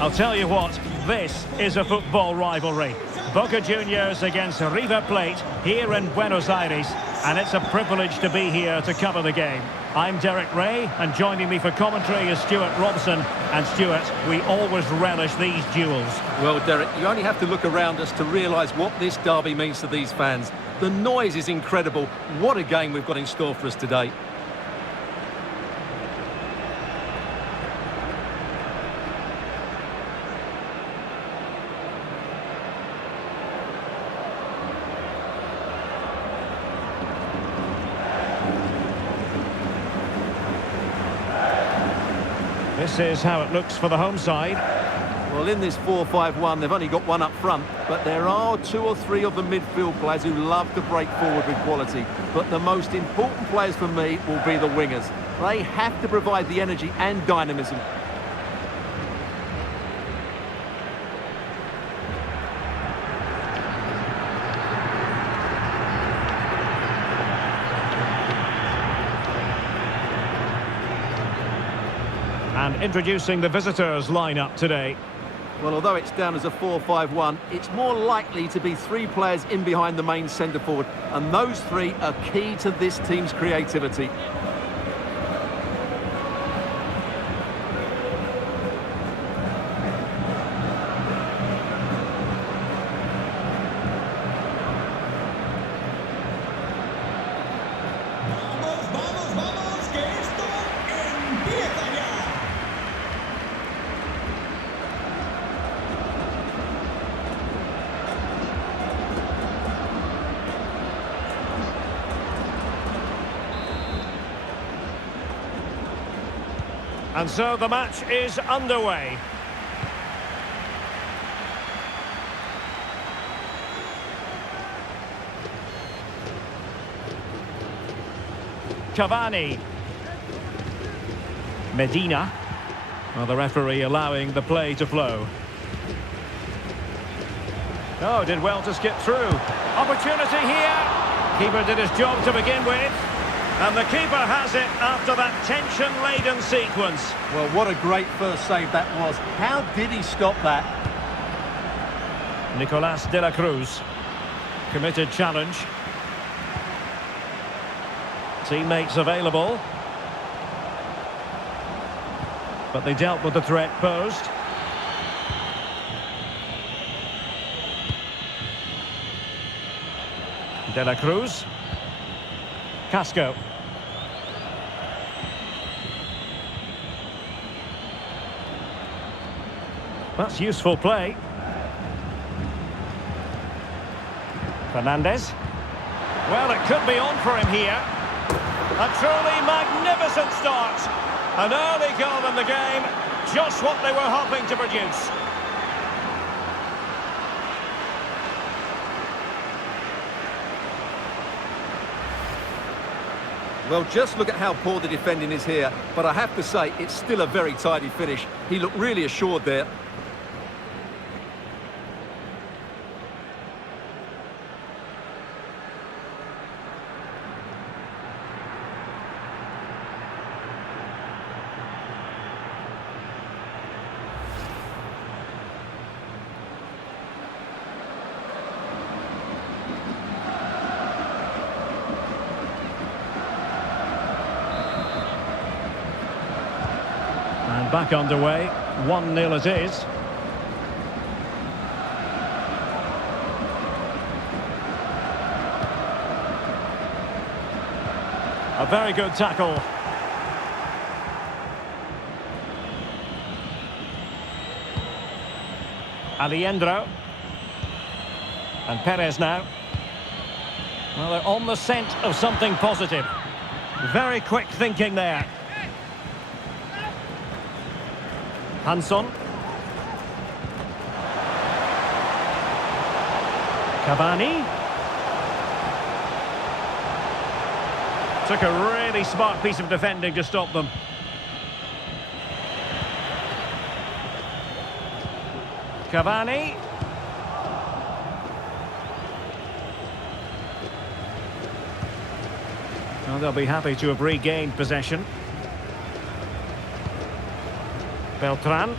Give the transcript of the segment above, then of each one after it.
I'll tell you what, this is a football rivalry. Boca Juniors against River Plate here in Buenos Aires, and it's a privilege to be here to cover the game. I'm Derek Ray, and joining me for commentary is Stuart Robson. And Stuart, we always relish these duels. Well, Derek, you only have to look around us to realise what this derby means to these fans. The noise is incredible. What a game we've got in store for us today. This is how it looks for the home side. Well, in this 4-5-1, they've only got one up front, but there are two or three of the midfield players who love to break forward with quality. But the most important players for me will be the wingers. They have to provide the energy and dynamism. And introducing the visitors' lineup today. Well, although it's down as a 4-5-1, it's more likely to be three players in behind the main centre forward, and those three are key to this team's creativity. And so the match is underway. Cavani. Medina. Well, the referee allowing the play to flow. Oh, did well to skip through. Opportunity here. Keeper did his job to begin with. And the keeper has it after that tension-laden sequence. Well, what a great first save that was. How did he stop that? Nicolas de la Cruz. Committed challenge. Teammates available. But they dealt with the threat posed. De la Cruz. Casco. That's useful play. Fernandez. Well, it could be on for him here. A truly magnificent start. An early goal in the game. Just what they were hoping to produce. Well, just look at how poor the defending is here. But I have to say, it's still a very tidy finish. He looked really assured there. And back underway, 1-0 it is. A very good tackle. Aliendro. And Perez now. Well, they're on the scent of something positive. Very quick thinking there. Hanson. Cavani. Took a really smart piece of defending to stop them. Cavani. Well, they'll be happy to have regained possession. Beltran.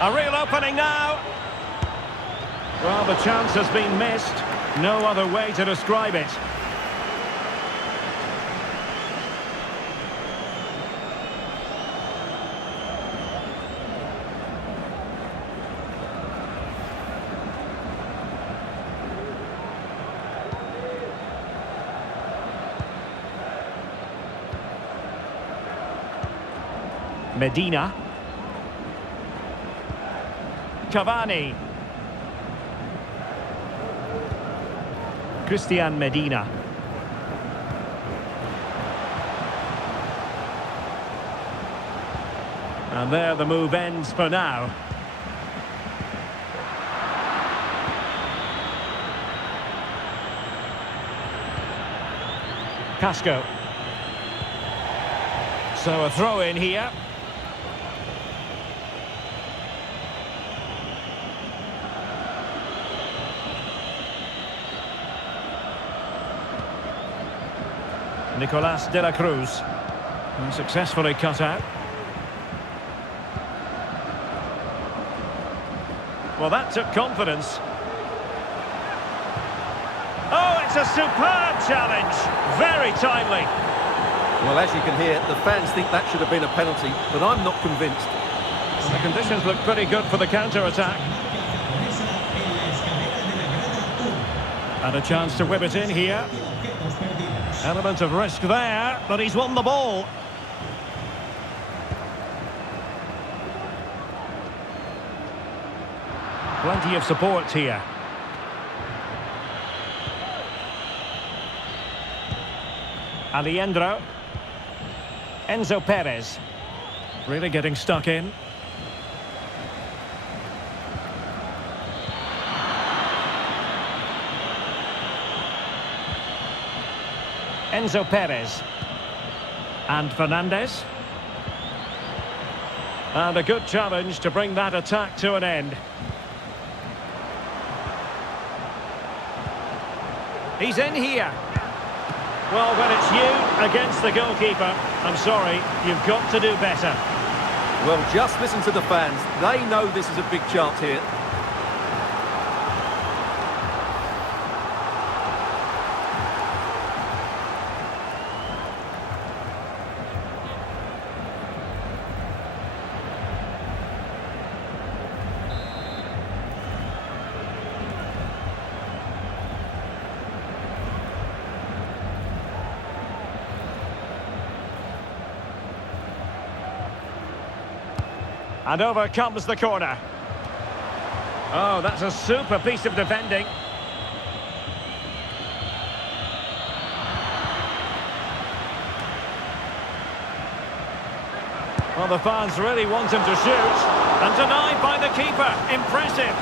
A real opening now. Well, the chance has been missed. No other way to describe it. Medina. Cavani. Christian Medina. And there the move ends for now. Casco. So a throw in here. Nicolas de la Cruz. And successfully cut out. Well, that took confidence. Oh, it's a superb challenge. Very timely. Well, as you can hear, the fans think that should have been a penalty, but I'm not convinced. And the conditions look pretty good for the counter-attack. And a chance to whip it in here. Element of risk there, but he's won the ball. Plenty of support here. Alejandro. Enzo Perez. Really getting stuck in. Enzo Perez. And Fernandez. And a good challenge to bring that attack to an end. He's in here. Well, when it's you against the goalkeeper, I'm sorry, you've got to do better. Well, just listen to the fans. They know this is a big chance here. And over comes the corner. Oh, that's a super piece of defending. Well, the fans really want him to shoot. And denied by the keeper. Impressive.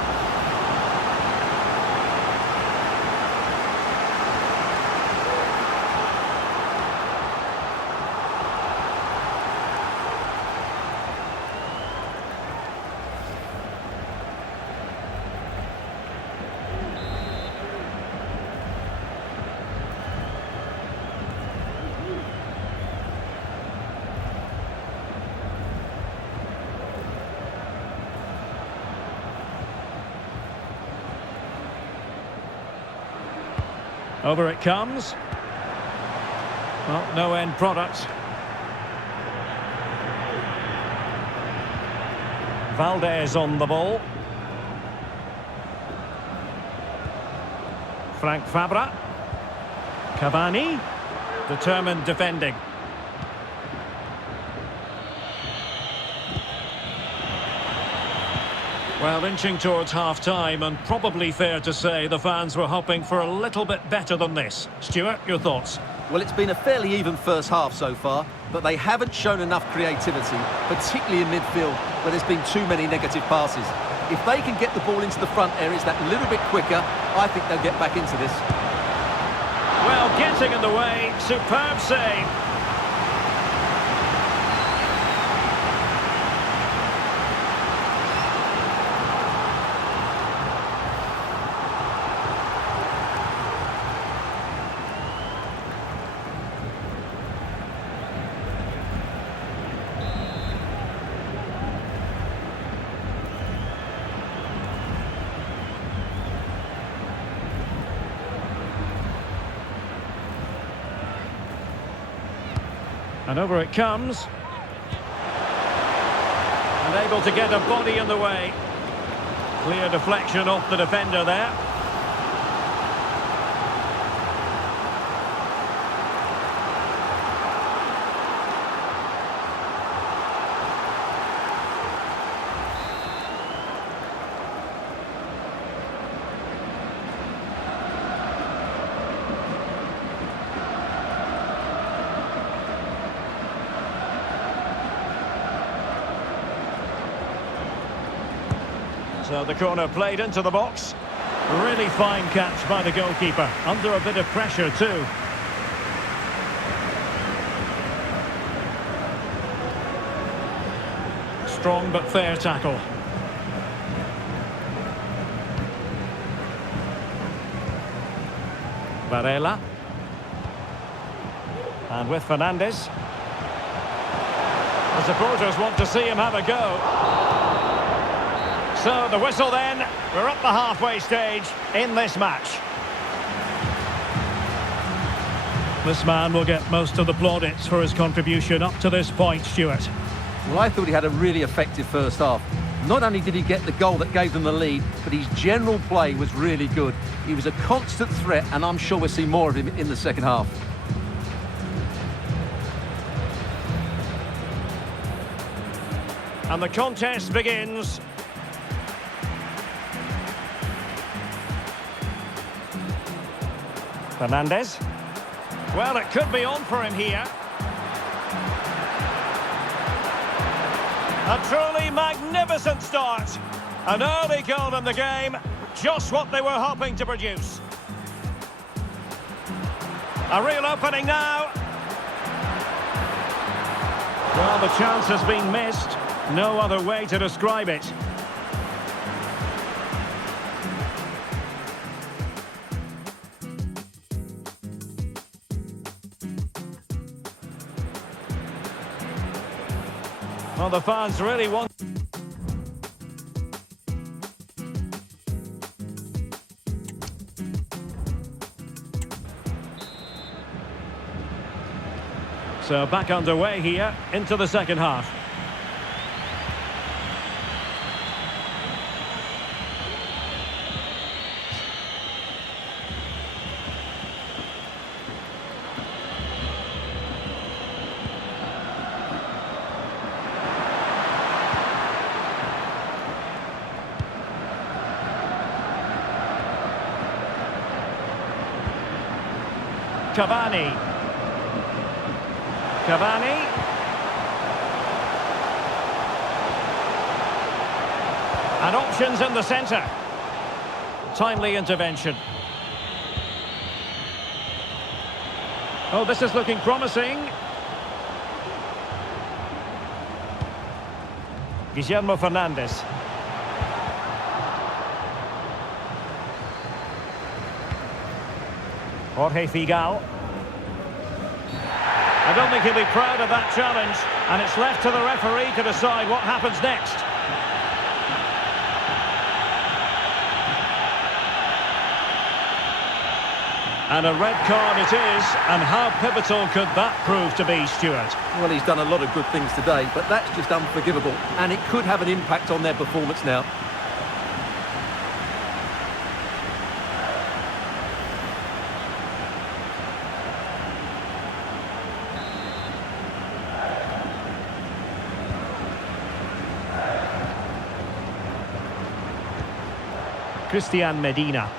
Over it comes. Well, no end product. Valdez on the ball. Frank Fabra. Cavani. Determined defending. Well, inching towards half-time, and probably fair to say the fans were hoping for a little bit better than this. Stuart, your thoughts? Well, it's been a fairly even first half so far, but they haven't shown enough creativity, particularly in midfield, where there's been too many negative passes. If they can get the ball into the front areas that little bit quicker, I think they'll get back into this. Well, getting in the way, superb save. And over it comes. And able to get a body in the way. Clear deflection off the defender there. So the corner played into the box. Really fine catch by the goalkeeper. Under a bit of pressure too. Strong but fair tackle. Varela. And with Fernandes. The supporters want to see him have a go. So the whistle then, we're at the halfway stage in this match. This man will get most of the plaudits for his contribution up to this point, Stuart. Well, I thought he had a really effective first half. Not only did he get the goal that gave them the lead, but his general play was really good. He was a constant threat, and I'm sure we'll see more of him in the second half. And the contest begins. Fernandes. Well, it could be on for him here. A truly magnificent start. An early goal in the game. Just what they were hoping to produce. A real opening now. Well, the chance has been missed. No other way to describe it. Well, the fans really want... So back underway here into the second half. Cavani. And options in the centre. Timely intervention. Oh, this is looking promising. Guillermo Fernandes. Jorge Figal. I don't think he'll be proud of that challenge, and it's left to the referee to decide what happens next. And a red card it is, and how pivotal could that prove to be, Stuart? Well, he's done a lot of good things today, but that's just unforgivable, and it could have an impact on their performance now. Christian Medina.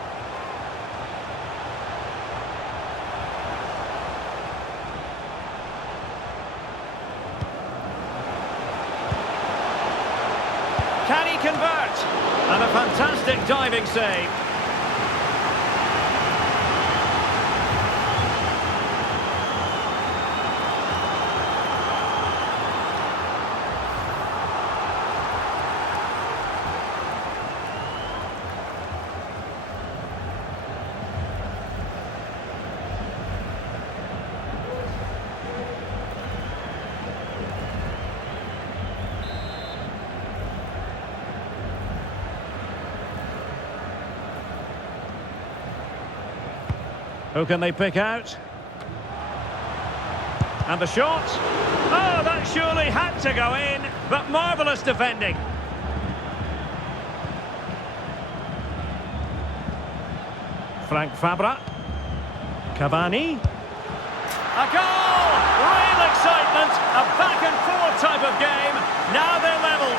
Can he convert? And a fantastic diving save. Who can they pick out? And the shot. Oh, that surely had to go in, but marvellous defending. Frank Fabra. Cavani. A goal! Real excitement. A back-and-forth type of game. Now they're level.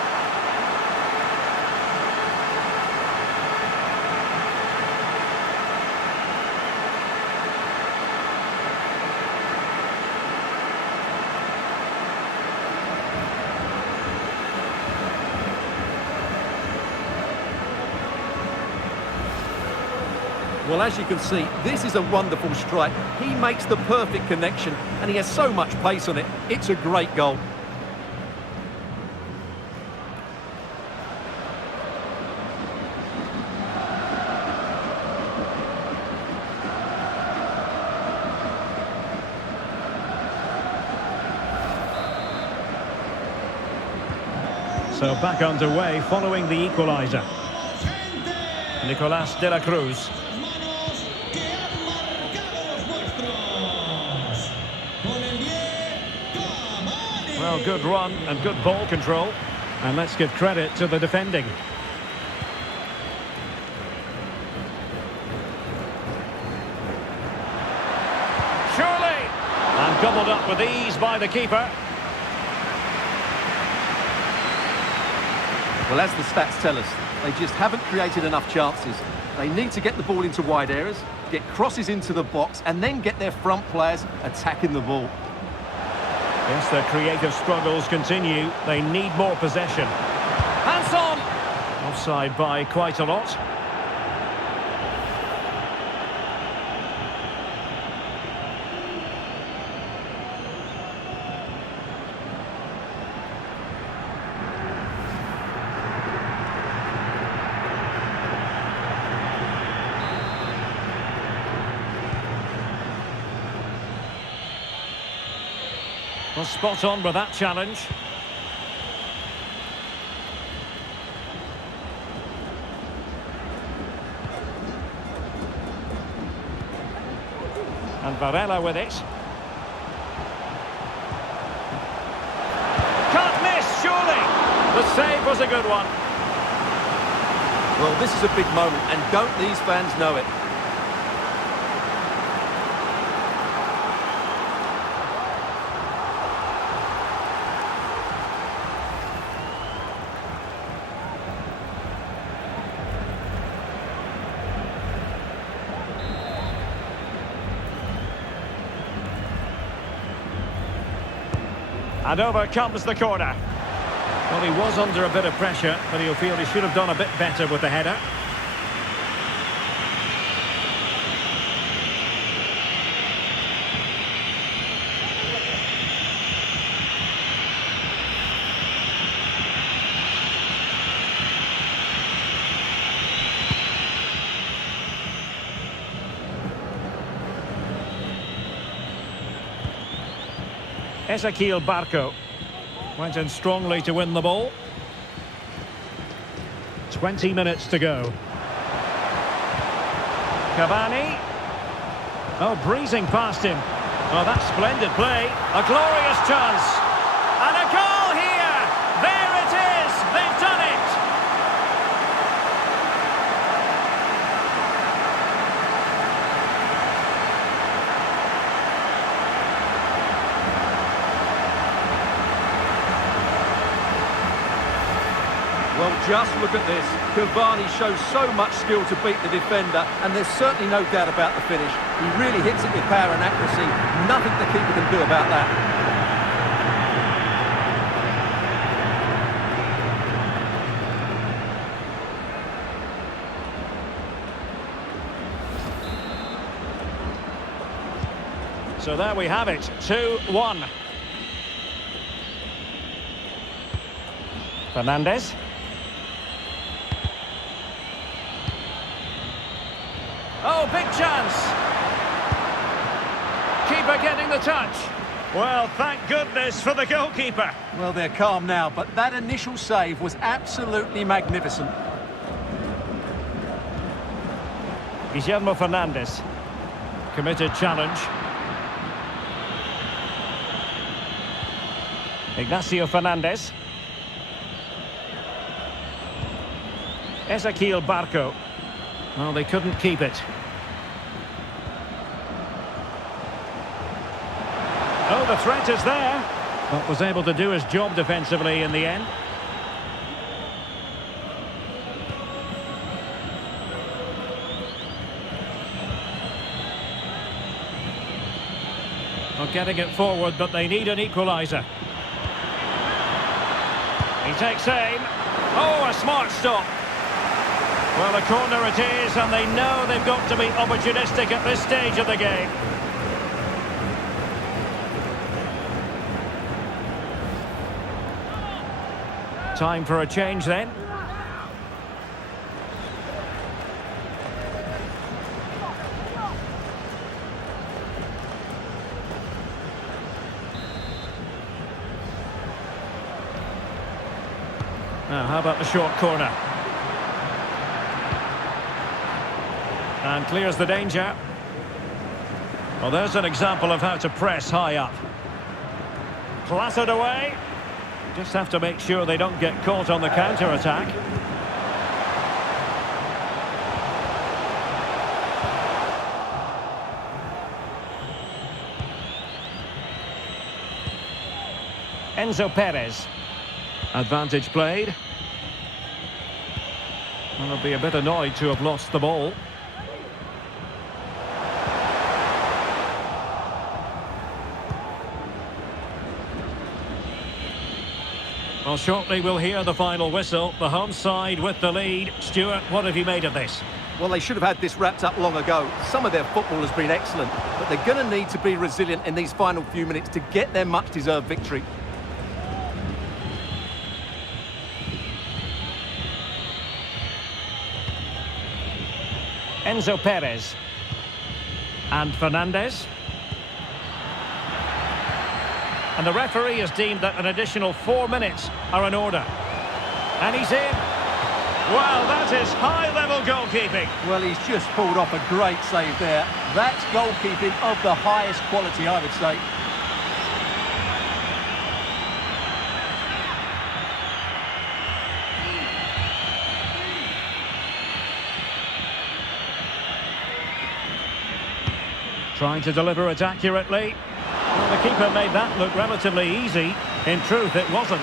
Well, as you can see, this is a wonderful strike. He makes the perfect connection, and he has so much pace on it. It's a great goal. So back underway following the equaliser. Nicolas de la Cruz. Well, good run and good ball control. And let's give credit to the defending. Surely! And gobbled up with ease by the keeper. Well, as the stats tell us, they just haven't created enough chances. They need to get the ball into wide areas, get crosses into the box, and then get their front players attacking the ball. Yes, their creative struggles continue. They need more possession. Hands on! Offside by quite a lot. Well, spot on with that challenge. And Varela with it. Can't miss, surely. The save was a good one. Well, this is a big moment, and don't these fans know it? And over comes the corner. Well, he was under a bit of pressure, but he'll feel he should have done a bit better with the header. Ezequiel Barco went in strongly to win the ball. 20 minutes to go. Cavani. Oh, breezing past him. Oh, that's splendid play. A glorious chance. And a goal here. There it is. They've done it. Well, just look at this. Cavani shows so much skill to beat the defender, and there's certainly no doubt about the finish. He really hits it with power and accuracy. Nothing the keeper can do about that. So there we have it, 2-1. Fernandes. Oh, big chance. Keeper getting the touch. Well, thank goodness for the goalkeeper. Well, they're calm now, but that initial save was absolutely magnificent. Guillermo Fernandes. Committed challenge. Ignacio Fernandez. Ezequiel Barco. Well, they couldn't keep it. Oh, the threat is there, but was able to do his job defensively in the end. Not getting it forward, but they need an equaliser. He takes aim. Oh, a smart stop. Well, a corner it is, and they know they've got to be opportunistic at this stage of the game. Time for a change then. Now, how about the short corner? And clears the danger. Well, there's an example of how to press high up. Clattered away. Just have to make sure they don't get caught on the counter-attack. Enzo Perez. Advantage played. And they'll be a bit annoyed to have lost the ball. Well, shortly we'll hear the final whistle. The home side with the lead. Stuart, what have you made of this? Well, they should have had this wrapped up long ago. Some of their football has been excellent, but they're going to need to be resilient in these final few minutes to get their much-deserved victory. Enzo Perez. And Fernandez. And the referee has deemed that an additional 4 minutes are in order. And he's in. Well, that is high-level goalkeeping. Well, he's just pulled off a great save there. That's goalkeeping of the highest quality, I would say. Trying to deliver it accurately. Well, the keeper made that look relatively easy. In truth, it wasn't.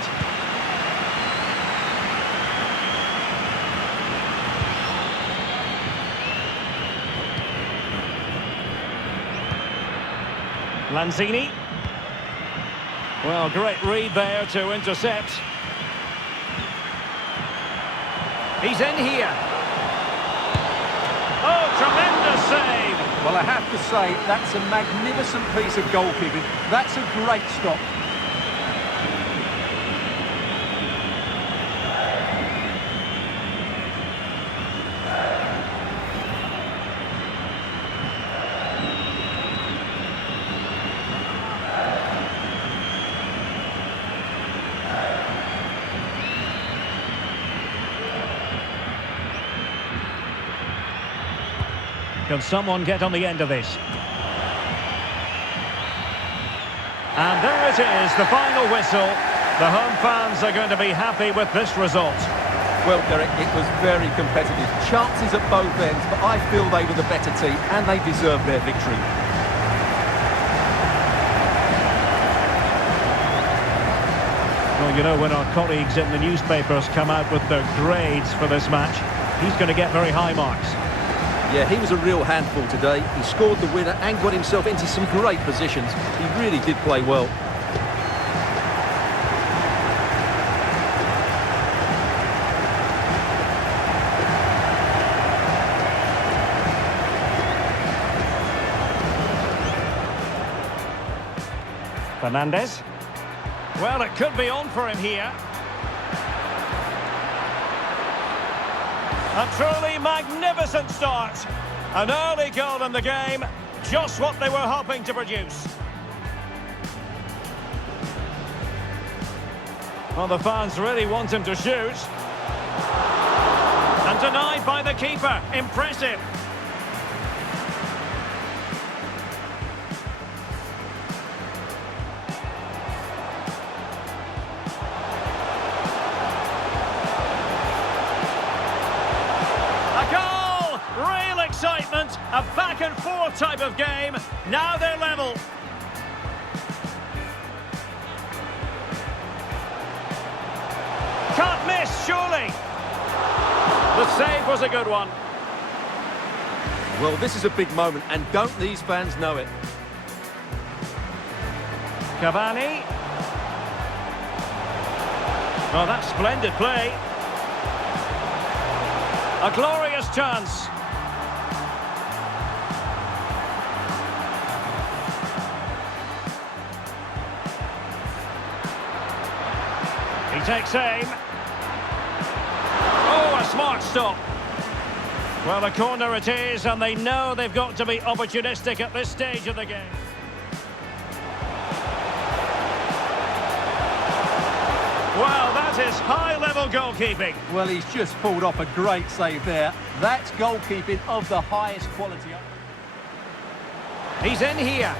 Lanzini. Well, great read there to intercept. He's in here. Oh, tremendous save. Well, I have to say, that's a magnificent piece of goalkeeping. That's a great stop. Can someone get on the end of this? And there it is, the final whistle. The home fans are going to be happy with this result. Well, Derek, it was very competitive. Chances at both ends, but I feel they were the better team and they deserve their victory. Well, you know, when our colleagues in the newspapers come out with their grades for this match, he's going to get very high marks. Yeah, he was a real handful today. He scored the winner and got himself into some great positions. He really did play well. Fernandez. Well, it could be on for him here. A truly magnificent start. An early goal in the game, just what they were hoping to produce. Well, the fans really want him to shoot. And denied by the keeper. Impressive. moment, a back and forth type of game. Now they're level. Can't miss, surely. The save was a good one. Well, this is a big moment, and don't these fans know it? Cavani. Oh, that's splendid play. A glorious chance. He takes aim. Oh, a smart stop. Well, the corner it is, and they know they've got to be opportunistic at this stage of the game. Well, that is high-level goalkeeping. Well, he's just pulled off a great save there. That's goalkeeping of the highest quality. He's in here.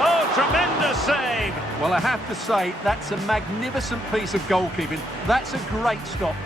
Oh, tremendous save. Well, I have to say, that's a magnificent piece of goalkeeping. That's a great stop.